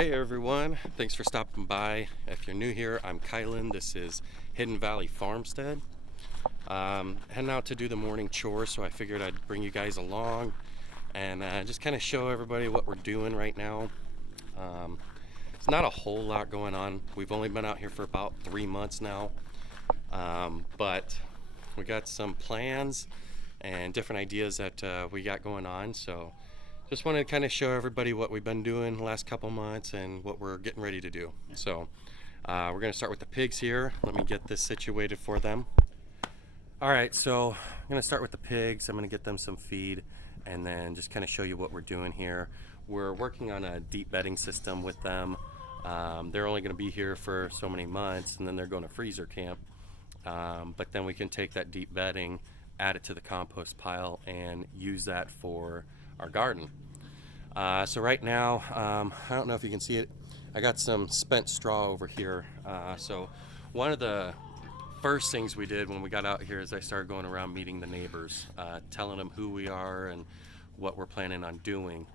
Hey everyone, thanks for stopping by. If you're new here, I'm Kylan. This is Hidden Valley Farmstead. Heading out to do the morning chores, so I figured I'd bring you guys along and just kind of show everybody what we're doing right now. It's not a whole lot going on. We've only been out here for about 3 months now, but we got some plans and different ideas that we got going on. So just wanted to kind of show everybody what we've been doing the last couple months and what we're getting ready to do. So we're going to start with the pigs here. Let me get this situated for them. All right, so I'm going to start with the pigs. I'm going to get them some feed and then just kind of show you what we're doing here. We're working on a deep bedding system with them. They're only going to be here for so many months and then they're going to freezer camp. But then we can take that deep bedding, add it to the compost pile, and use that for our garden. So right now, I don't know if you can see it, I got some spent straw over here. So one of the first things we did when we got out here is I started going around meeting the neighbors, telling them who we are and what we're planning on doing.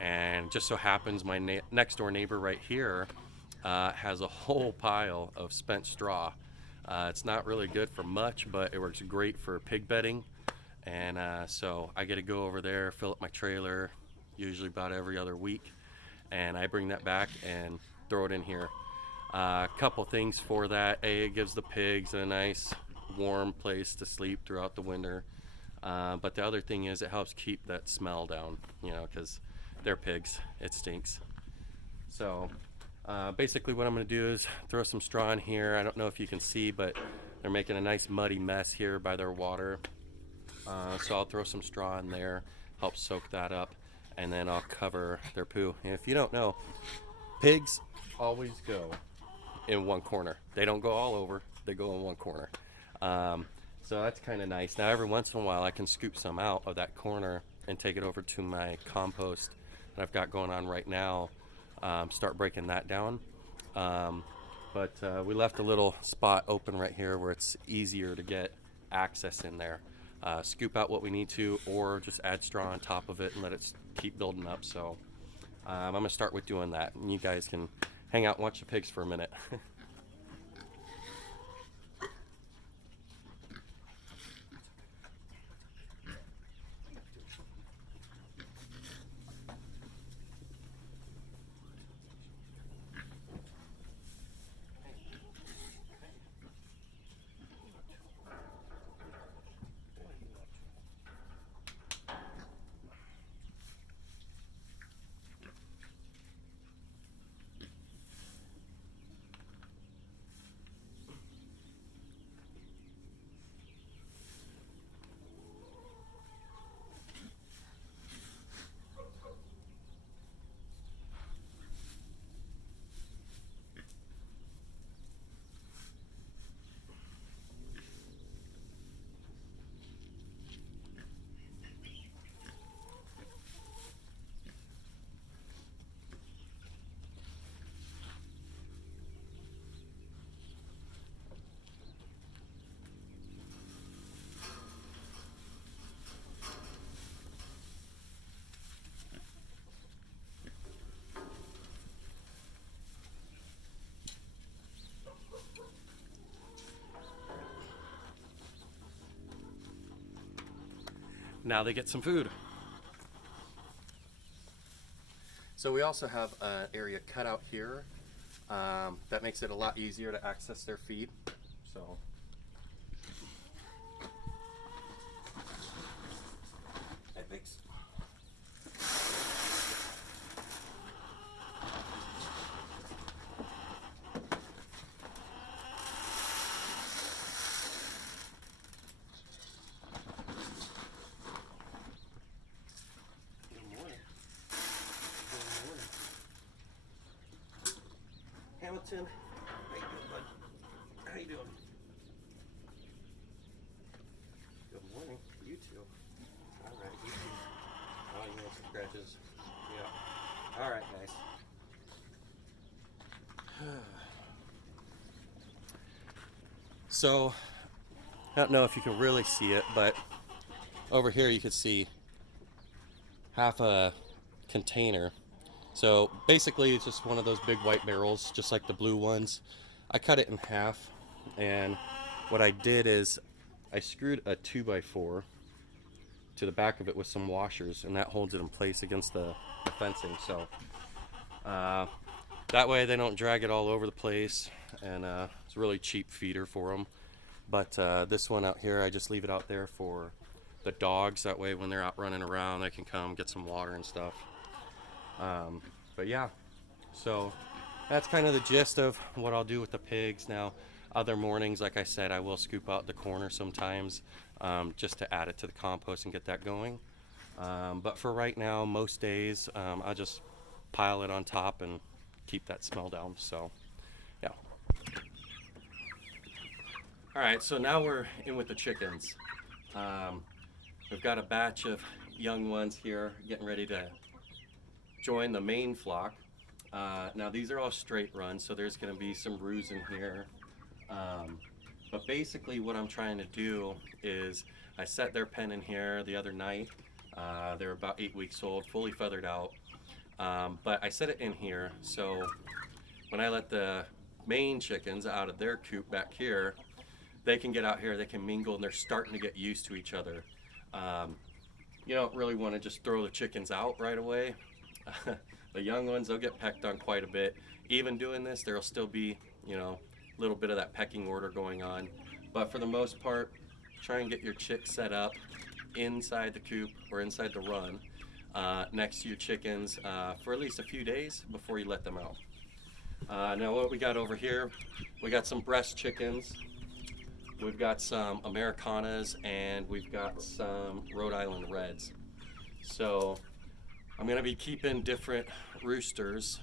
And just so happens my next door neighbor right here has a whole pile of spent straw. It's not really good for much, but it works great for pig bedding. And so I get to go over there, fill up my trailer, usually about every other week, and I bring that back and throw it in here. A couple things for that. It gives the pigs a nice warm place to sleep throughout the winter. But the other thing is it helps keep that smell down, because they're pigs, it stinks. So basically what I'm going to do is throw some straw in here. I don't know if you can see, but they're making a nice muddy mess here by their water. So I'll throw some straw in there, help soak that up, and then I'll cover their poo. And if you don't know, pigs always go in one corner. They don't go all over, they go in one corner. So that's kind of nice. Now every once in a while I can scoop some out of that corner and take it over to my compost that I've got going on right now, start breaking that down. But we left a little spot open right here where it's easier to get access in there. Scoop out what we need to, or just add straw on top of it and let it keep building up. So I'm going to start with doing that, and you guys can hang out and watch the pigs for a minute. Now they get some food. So we also have an area cut out here that makes it a lot easier to access their feed. So hey, pigs. Hamilton, how you doing, bud? How you doing? Good morning. You too. All right, you too. Oh, you want some scratches? Yeah. All right, nice. So, I don't know if you can really see it, but over here you can see half a container So basically it's just one of those big white barrels, just like the blue ones. I cut it in half, and what I did is I screwed a 2x4 to the back of it with some washers, and that holds it in place against the fencing. So uh, that way they don't drag it all over the place, and it's a really cheap feeder for them. But this one out here, I just leave it out there for the dogs. That way when they're out running around, they can come get some water and stuff. But yeah, so that's kind of the gist of what I'll do with the pigs. Now, other mornings, like I said, I will scoop out the corner sometimes, just to add it to the compost and get that going. But for right now, most days, I'll just pile it on top and keep that smell down. So yeah. All right, so now we're in with the chickens. We've got a batch of young ones here getting ready to join the main flock. Now these are all straight runs, so there's going to be some roos in here. But basically what I'm trying to do is I set their pen in here the other night. They're about 8 weeks old, fully feathered out. But I set it in here, so when I let the main chickens out of their coop back here, they can get out here, they can mingle, and they're starting to get used to each other. You don't really want to just throw the chickens out right away. The young ones, they'll get pecked on quite a bit. Even doing this, there'll still be, a little bit of that pecking order going on. But for the most part, try and get your chicks set up inside the coop or inside the run next to your chickens for at least a few days before you let them out. Now what we got over here, we got some breast chickens. We've got some Americanas, and we've got some Rhode Island Reds. So I'm going to be keeping different roosters,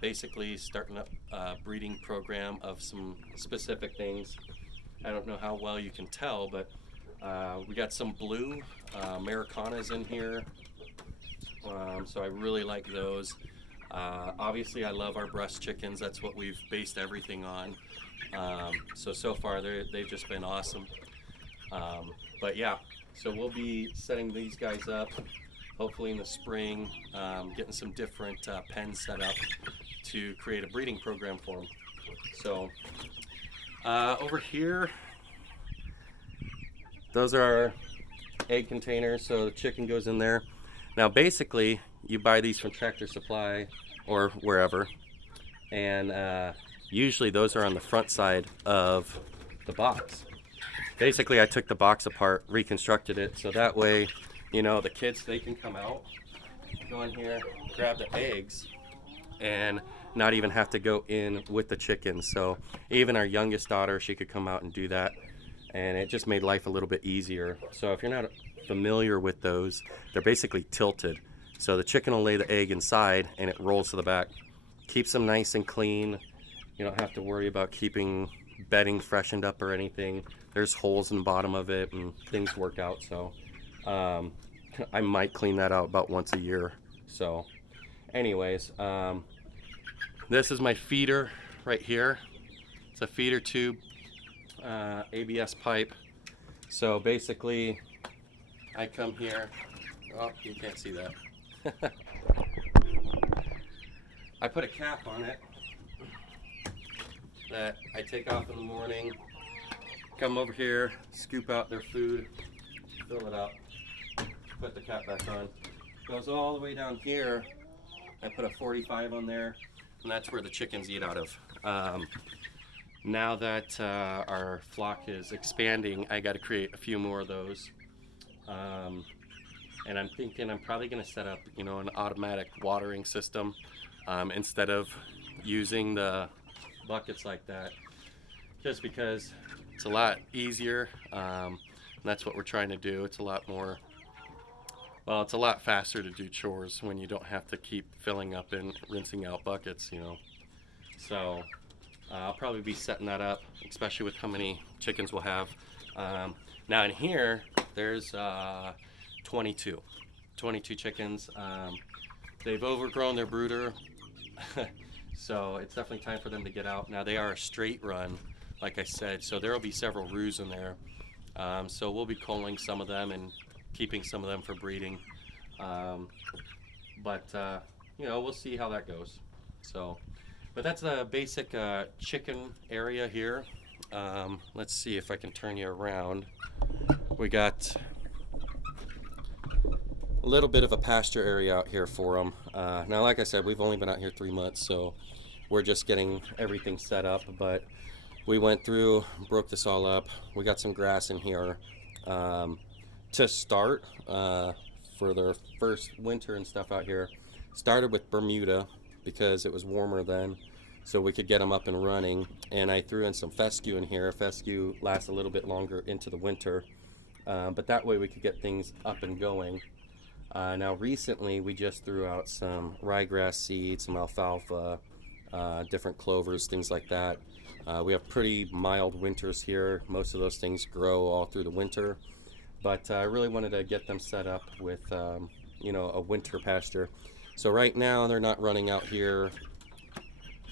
basically starting up a breeding program of some specific things. I don't know how well you can tell, but we got some blue Americanas in here, so I really like those. Obviously I love our breast chickens, that's what we've based everything on. So far they've just been awesome. But yeah, so we'll be setting these guys up hopefully in the spring, getting some different pens set up to create a breeding program for them. So over here, those are our egg containers, so the chicken goes in there. Now basically you buy these from Tractor Supply or wherever, and usually those are on the front side of the box. Basically I took the box apart, reconstructed it, so that way, the kids, they can come out, go in here, grab the eggs, and not even have to go in with the chickens. So even our youngest daughter, she could come out and do that, and it just made life a little bit easier. So if you're not familiar with those, they're basically tilted. So the chicken will lay the egg inside and it rolls to the back. Keeps them nice and clean. You don't have to worry about keeping bedding freshened up or anything. There's holes in the bottom of it and things work out. So I might clean that out about once a year. So anyways, this is my feeder right here. It's a feeder tube, ABS pipe. So basically I come here, oh, you can't see that. I put a cap on it that I take off in the morning, come over here, scoop out their food, fill it up, put the cap back on. Goes all the way down here. I put a 45 on there, and that's where the chickens eat out of. Now that our flock is expanding, I got to create a few more of those. And I'm thinking I'm probably going to set up, an automatic watering system instead of using the buckets like that, just because it's a lot easier. And that's what we're trying to do. It's a lot more, well, it's a lot faster to do chores when you don't have to keep filling up and rinsing out buckets, So I'll probably be setting that up, especially with how many chickens we'll have. Now in here, there's 22 chickens. They've overgrown their brooder, so it's definitely time for them to get out. Now they are a straight run, like I said, so there will be several roos in there. So we'll be culling some of them and keeping some of them for breeding. But we'll see how that goes. So, but that's a basic chicken area here. Let's see if I can turn you around. We got a little bit of a pasture area out here for them. Now, like I said, we've only been out here 3 months, so we're just getting everything set up. But we went through, broke this all up. We got some grass in here to start for their first winter and stuff out here. Started with Bermuda because it was warmer then, so we could get them up and running. And I threw in some fescue in here. Fescue lasts a little bit longer into the winter, but that way we could get things up and going. Now recently we just threw out some ryegrass seeds, some alfalfa, different clovers, things like that. We have pretty mild winters here. Most of those things grow all through the winter, but I really wanted to get them set up with a winter pasture. So right now they're not running out here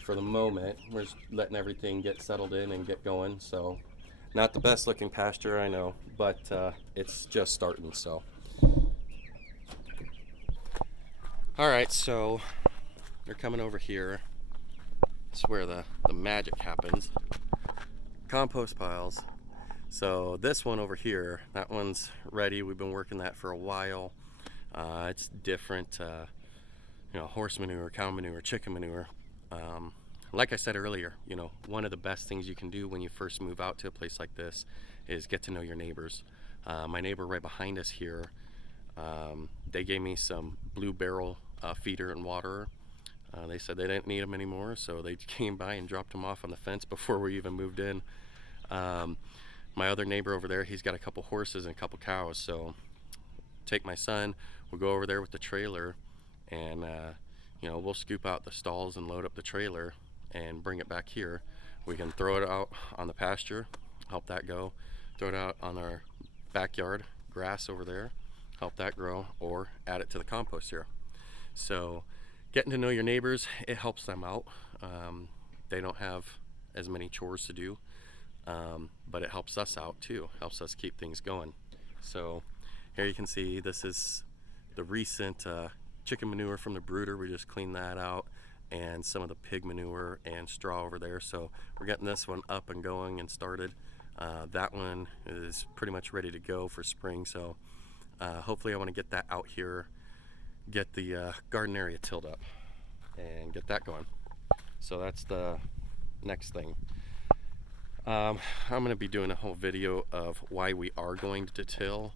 for the moment. We're just letting everything get settled in and get going. So not the best looking pasture, I know, but it's just starting. So all right, so they're coming over here. It's where the magic happens. Compost piles. So this one over here, that one's ready. We've been working that for a while. It's different, horse manure, cow manure, chicken manure. Like I said earlier, one of the best things you can do when you first move out to a place like this is get to know your neighbors. My neighbor right behind us here, they gave me some Blue Barrel feeder and waterer. They said they didn't need them anymore, so they came by and dropped them off on the fence before we even moved in. My other neighbor over there, he's got a couple horses and a couple cows, so take my son, we'll go over there with the trailer, and we'll scoop out the stalls and load up the trailer and bring it back here. We can throw it out on the pasture, help that go, throw it out on our backyard grass over there, help that grow, or add it to the compost here. So getting to know your neighbors, it helps them out. They don't have as many chores to do, but it helps us out too, helps us keep things going. So here you can see this is the recent chicken manure from the brooder. We just cleaned that out, and some of the pig manure and straw over there. So we're getting this one up and going and started. That one is pretty much ready to go for spring, so hopefully I want to get that out here, get the garden area tilled up and get that going. So that's the next thing. I'm going to be doing a whole video of why we are going to till.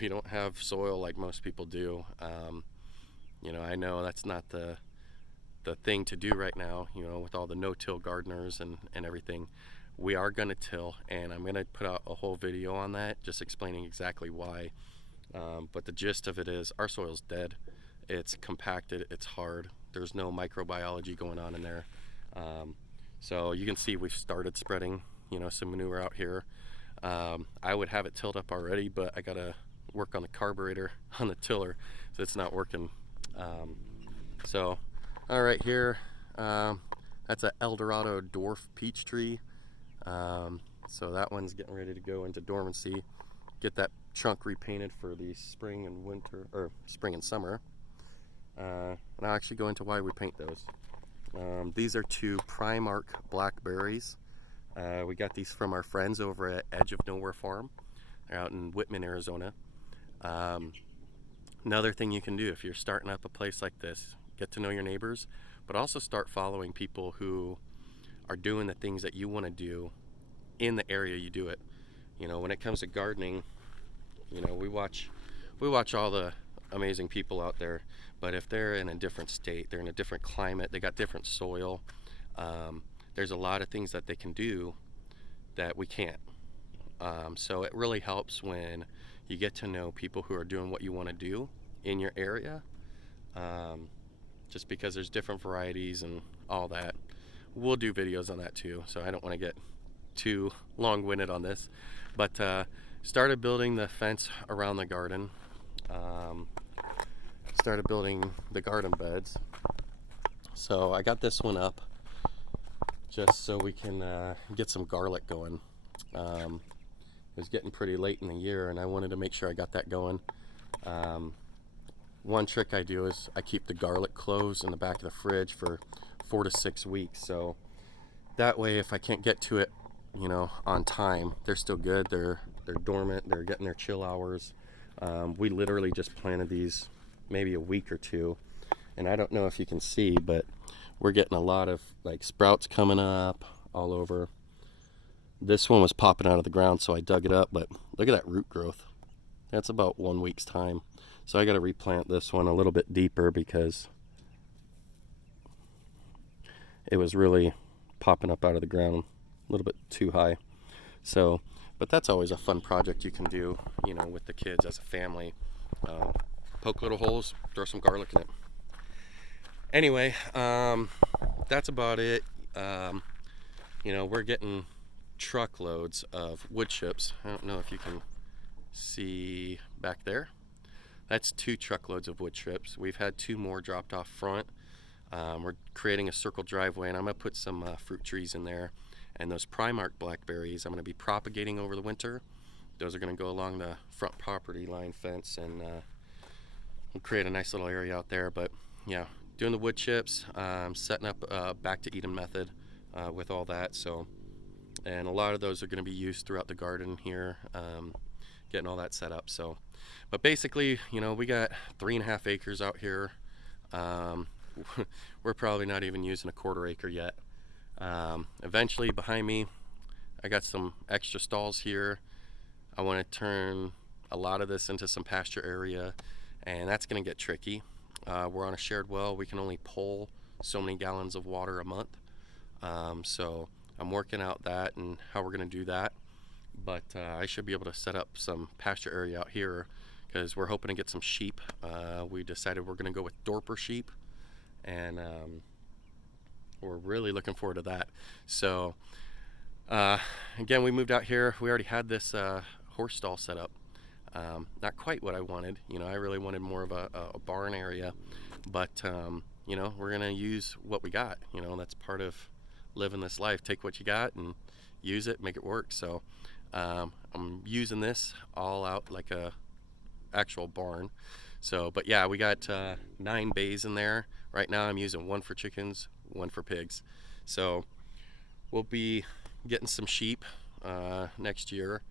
We don't have soil like most people do. I know that's not the thing to do right now, with all the no-till gardeners and everything. We are going to till, and I'm going to put out a whole video on that, just explaining exactly why. But the gist of it is our soil's dead. It's compacted, it's hard, there's no microbiology going on in there. So you can see we've started spreading some manure out here. I would have it tilled up already, but I gotta work on the carburetor on the tiller, so it's not working. So all right, here that's a Eldorado dwarf peach tree. So that one's getting ready to go into dormancy, get that trunk repainted for the spring and winter, or spring and summer. And I'll actually go into why we paint those. These are 2 Primark blackberries. We got these from our friends over at Edge of Nowhere Farm. They're out in Whitman, Arizona. Another thing you can do if you're starting up a place like this, get to know your neighbors, but also start following people who are doing the things that you want to do in the area you do it. When it comes to gardening, we watch all the amazing people out there, but if they're in a different state, they're in a different climate, they got different soil, there's a lot of things that they can do that we can't. So it really helps when you get to know people who are doing what you want to do in your area, just because there's different varieties and all that. We'll do videos on that too, so I don't want to get too long-winded on this, but started building the fence around the garden, started building the garden beds. So I got this one up just so we can get some garlic going. It was getting pretty late in the year and I wanted to make sure I got that going. one trick I do is I keep the garlic cloves in the back of the fridge for 4 to 6 weeks. So that way, if I can't get to it, you know, on time, they're still good. They're dormant. They're getting their chill hours. We literally just planted these maybe a week or two, and I don't know if you can see, but we're getting a lot of like sprouts coming up all over. This one was popping out of the ground, so I dug it up, but look at that root growth. That's about 1 week's time. So I got to replant this one a little bit deeper because it was really popping up out of the ground a little bit too high. So, but that's always a fun project you can do, you know, with the kids as a family. Poke little holes, throw some garlic in it. Anyway, that's about it. You know, we're getting truckloads of wood chips. I don't know if you can see back there. That's 2 truckloads of wood chips. We've had 2 more dropped off front. We're creating a circle driveway, and I'm going to put some fruit trees in there. And those Primark blackberries I'm going to be propagating over the winter. Those are going to go along the front property line fence, and we'll create a nice little area out there. But yeah, doing the wood chips, setting up back to Eden method with all that. So, and a lot of those are going to be used throughout the garden here, getting all that set up. So, but basically, you know, we got 3.5 acres out here. We're probably not even using a 1/4 acre yet. Eventually, behind me, I got some extra stalls here. I want to turn a lot of this into some pasture area, and that's going to get tricky. We're on a shared well. We can only pull so many gallons of water a month. So I'm working out that and how we're going to do that. But I should be able to set up some pasture area out here because we're hoping to get some sheep. We decided we're going to go with Dorper sheep, and we're really looking forward to that. So again, we moved out here. We already had this horse stall set up. Not quite what I wanted. You know, I really wanted more of a barn area, but you know, we're gonna use what we got. You know, that's part of living this life. Take what you got and use it, make it work. So I'm using this all out like a actual barn. So, but yeah, we got 9 bays in there. Right now I'm using 1 for chickens, 1 for pigs. So we'll be getting some sheep next year,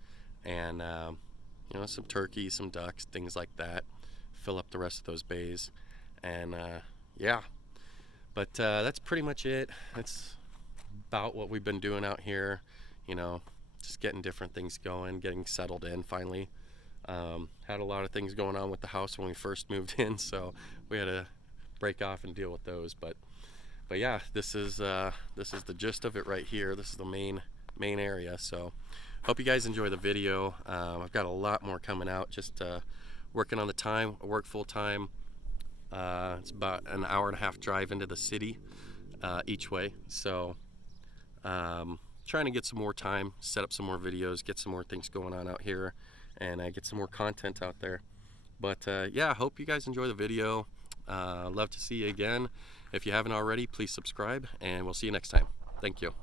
and you know, some turkeys, some ducks, things like that. Fill up the rest of those bays, and yeah. But that's pretty much it. That's about what we've been doing out here. You know, just getting different things going, getting settled in finally. Had a lot of things going on with the house when we first moved in, so we had to break off and deal with those. But yeah, this is the gist of it right here. This is the main area. So hope you guys enjoy the video. I've got a lot more coming out. Just working on the time. I work full time. It's about an 1.5-hour drive into the city each way. So trying to get some more time, set up some more videos, get some more things going on out here, and get some more content out there. But yeah, I hope you guys enjoy the video. Love to see you again. If you haven't already, please subscribe, and we'll see you next time. Thank you.